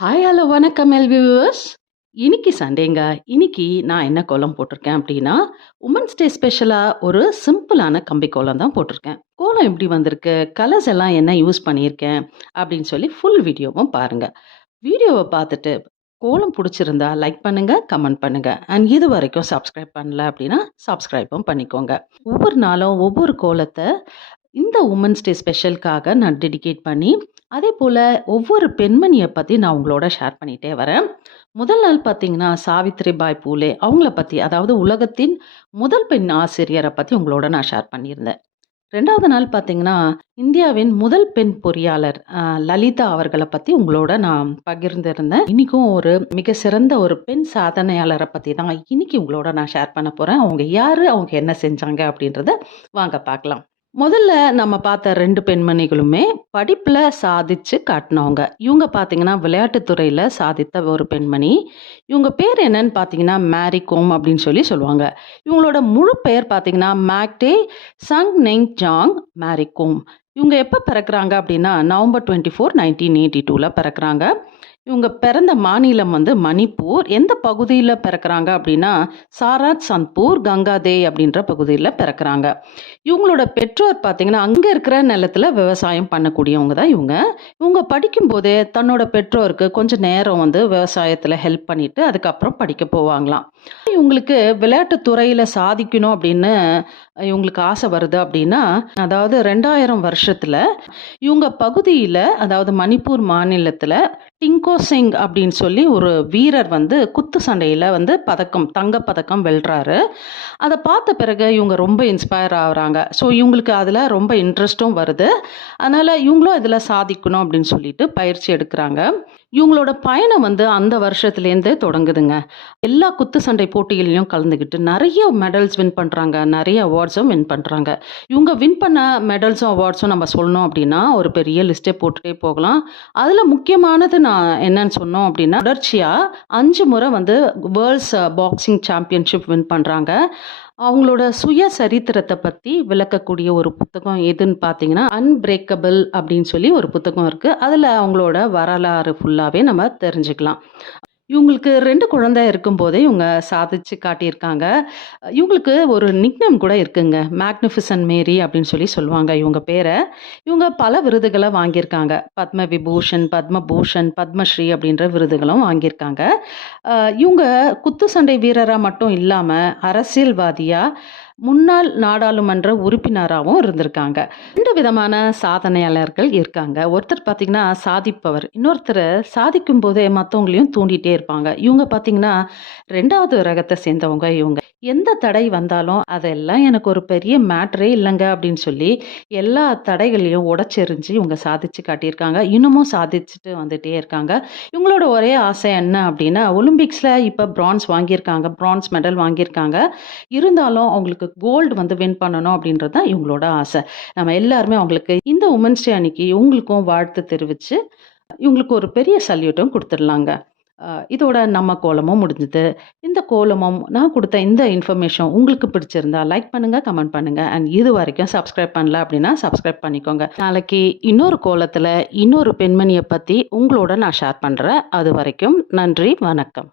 Hi hello வணக்கம் எல்வியூவர்ஸ் இன்னைக்கு சண்டேங்க. இன்னைக்கு நான் என்ன கோலம் போட்டிருக்கேன் அப்படின்னா உமன்ஸ் டே ஸ்பெஷலாக ஒரு சிம்பிளான கம்பி கோலம் தான் போட்டிருக்கேன். கோலம் எப்படி வந்திருக்கு? கலர்ஸ் எல்லாம் என்ன யூஸ் பண்ணியிருக்கேன்? அப்படின்னு சொல்லி ஃபுல் வீடியோவும் பாருங்கள் வீடியோவை பார்த்துட்டு கோலம் பிடிச்சிருந்தா லைக் பண்ணுங்கள் கமெண்ட் பண்ணுங்கள் அண்ட் இது வரைக்கும் சப்ஸ்கிரைப் பண்ணல அப்படின்னா சப்ஸ்கிரைப்பும் பண்ணிக்கோங்க. ஒவ்வொரு நாளும் ஒவ்வொரு கோலத்தை இந்த உமன்ஸ் டே ஸ்பெஷலுக்காக நான் டெடிகேட் பண்ணி அதே போல் ஒவ்வொரு பெண்மணியை பற்றி நான் உங்களோட ஷேர் பண்ணிகிட்டே வரேன். முதல் நாள் பார்த்தீங்கன்னா சாவித்ரி பாய் பூலே அவங்கள பற்றி அதாவது உலகத்தின் முதல் பெண் ஆசிரியரை பற்றி உங்களோட நான் ஷேர் பண்ணியிருந்தேன். ரெண்டாவது நாள் பார்த்தீங்கன்னா இந்தியாவின் முதல் பெண் பொறியாளர் லலிதா அவர்களை பற்றி உங்களோட நான் பகிர்ந்திருந்தேன். இன்றைக்கும் ஒரு மிக சிறந்த ஒரு பெண் சாதனையாளரை பற்றி தான் இன்னைக்கு உங்களோட நான் ஷேர் பண்ண போகிறேன் அவங்க யார்? அவங்க என்ன செஞ்சாங்க? அப்படின்றத வாங்க பார்க்கலாம் முதல்ல நம்ம பார்த்த ரெண்டு பெண்மணிகளுமே படிப்பில் சாதிச்சு காட்டினவங்க. இவங்க பார்த்தீங்கன்னா விளையாட்டுத்துறையில் சாதித்த ஒரு பெண்மணி. இவங்க பேர் என்னன்னு பார்த்தீங்கன்னா மேரி கோம் அப்படின்னு சொல்லி சொல்லுவாங்க. இவங்களோட முழு பெயர் பார்த்தீங்கன்னா மேக்டே சங் நெங் ஜாங் மேரி கோம். இவங்க எப்போ பிறக்கிறாங்க அப்படின்னா November twenty four nineteen eighty டூவில் பிறக்கிறாங்க. இவங்க பிறந்த மாநிலம் வந்து மணிப்பூர். எந்த பகுதியில் பிறக்கிறாங்க அப்படின்னா சாராத் சந்த்பூர் கங்காதே அப்படின்ற பகுதியில் பிறக்கிறாங்க. இவங்களோட பெற்றோர் பார்த்தீங்கன்னா அங்கே இருக்கிற நிலத்தில் விவசாயம் பண்ணக்கூடியவங்க தான் இவங்க. இவங்க படிக்கும்போதே தன்னோட பெற்றோருக்கு கொஞ்சம் நேரம் வந்து விவசாயத்தில் ஹெல்ப் பண்ணிட்டு அதுக்கப்புறம் படிக்க போவாங்களாம். இவங்களுக்கு விளையாட்டு துறையில் சாதிக்கணும் அப்படின்னு இவங்களுக்கு ஆசை வருது அப்படின்னா அதாவது ரெண்டாயிரம் வருஷத்தில் இவங்க பகுதியில் அதாவது மணிப்பூர் மாநிலத்தில் டிங்கோ சிங் அப்படின்னு சொல்லி ஒரு வீரர் வந்து குத்து சண்டையில் வந்து பதக்கம் தங்கப் பதக்கம் வெல்றாரு. அதை பார்த்த பிறகு இவங்க ரொம்ப இன்ஸ்பயர் ஆகுறாங்க. ஸோ இவங்களுக்கு அதில் ரொம்ப இன்ட்ரெஸ்ட்டும் வருது. அதனால் இவங்களும் இதில் சாதிக்கணும் அப்படின்னு சொல்லிட்டு பயிற்சி எடுக்கிறாங்க. இவங்களோட பயணம் வந்து அந்த வருஷத்துலேருந்தே தொடங்குதுங்க. எல்லா குத்து சண்டை போட்டிகளையும் கலந்துக்கிட்டு நிறைய மெடல்ஸ் வின் பண்ணுறாங்க நிறைய அவார்ட்ஸும் வின் பண்ணுறாங்க இவங்க வின் பண்ண மெடல்ஸும் அவார்ட்ஸும் நம்ம சொல்லணும் அப்படின்னா ஒரு பெரிய லிஸ்ட்டே போட்டுகிட்டே போகலாம். அதில் முக்கியமானது நான் என்னன்னு சொன்னோம் அப்படின்னா தொடர்ச்சியாக அஞ்சு முறை வந்து வேர்ல்ட்ஸ் பாக்ஸிங் சாம்பியன்ஷிப் வின் பண்ணுறாங்க அவங்களோட சுய சரித்திரத்தை பற்றி விளக்கக்கூடிய ஒரு புத்தகம் எதுன்னு பார்த்தீங்கன்னா அன்பிரேக்கபிள் அப்படின்னு சொல்லி ஒரு புத்தகம் இருக்குது அதில் அவங்களோட வரலாறு ஃபுல்லாகவே நம்ம தெரிஞ்சுக்கலாம். இவங்களுக்கு ரெண்டு குழந்தை இருக்கும்போதே இவங்க சாதிச்சு காட்டியிருக்காங்க. இவங்களுக்கு ஒரு நிக்னம் கூட இருக்குங்க. மேக்னிஃபிசன் மேரி அப்படின்னு சொல்லி சொல்லுவாங்க இவங்க பேரை. இவங்க பல விருதுகளை வாங்கியிருக்காங்க. பத்ம விபூஷன் பத்மபூஷன் பத்மஸ்ரீ அப்படின்ற விருதுகளும் வாங்கியிருக்காங்க. இவங்க குத்து சண்டை வீரராக மட்டும் இல்லாமல் அரசியல்வாதியாக முன்னாள் நாடாளுமன்ற உறுப்பினராகவும் இருந்திருக்காங்க. ரெண்டு விதமான சாதனையாளர்கள் இருக்காங்க. ஒருத்தர் பார்த்தீங்கன்னா சாதிப்பவர் இன்னொருத்தர் சாதிக்கும் போதே மற்றவங்களையும் தூண்டிகிட்டே இருப்பாங்க. இவங்க பார்த்தீங்கன்னா ரெண்டாவது ரகத்தை சேர்ந்தவங்க இவங்க. எந்த தடை வந்தாலும் அதெல்லாம் எனக்கு ஒரு பெரிய மேட்டரே இல்லைங்க அப்படின்னு சொல்லி எல்லா தடைகளையும் உடச்செறிஞ்சு இவங்க சாதிச்சு காட்டியிருக்காங்க. இன்னமும் சாதிச்சுட்டு வந்துட்டே இருக்காங்க. இவங்களோட ஒரே ஆசை என்ன அப்படின்னா ஒலிம்பிக்ஸில் இப்போ பிரான்ஸ் வாங்கியிருக்காங்க. பிரான்ஸ் மெடல் வாங்கியிருக்காங்க. இருந்தாலும் அவங்களுக்கு கோல்டு வந்து வின் பண்ணணும் அப்படின்றது தான் இவங்களோட ஆசை. நம்ம எல்லாருமே அவங்களுக்கு இந்த உமன்ஸ் டே அன்னைக்கு இவங்களுக்கும் வாழ்த்து தெரிவித்து இவங்களுக்கு ஒரு பெரிய சல்யூட்டும் கொடுத்துடலாங்க. இதோட நம்ம கோலமும் முடிஞ்சது. இந்த கோலமும் நான் கொடுத்த இந்த இன்ஃபர்மேஷன் உங்களுக்கு பிடிச்சிருந்தா லைக் பண்ணுங்கள் கமெண்ட் பண்ணுங்கள் அண்ட் இது வரைக்கும் சப்ஸ்கிரைப் பண்ணல அப்படின்னா சப்ஸ்கிரைப் பண்ணிக்கோங்க. நாளைக்கு இன்னொரு கோலத்தில் இன்னொரு பெண்மணியை பற்றி உங்களோட நான் ஷேர் பண்ணுறேன் அது வரைக்கும் நன்றி வணக்கம்.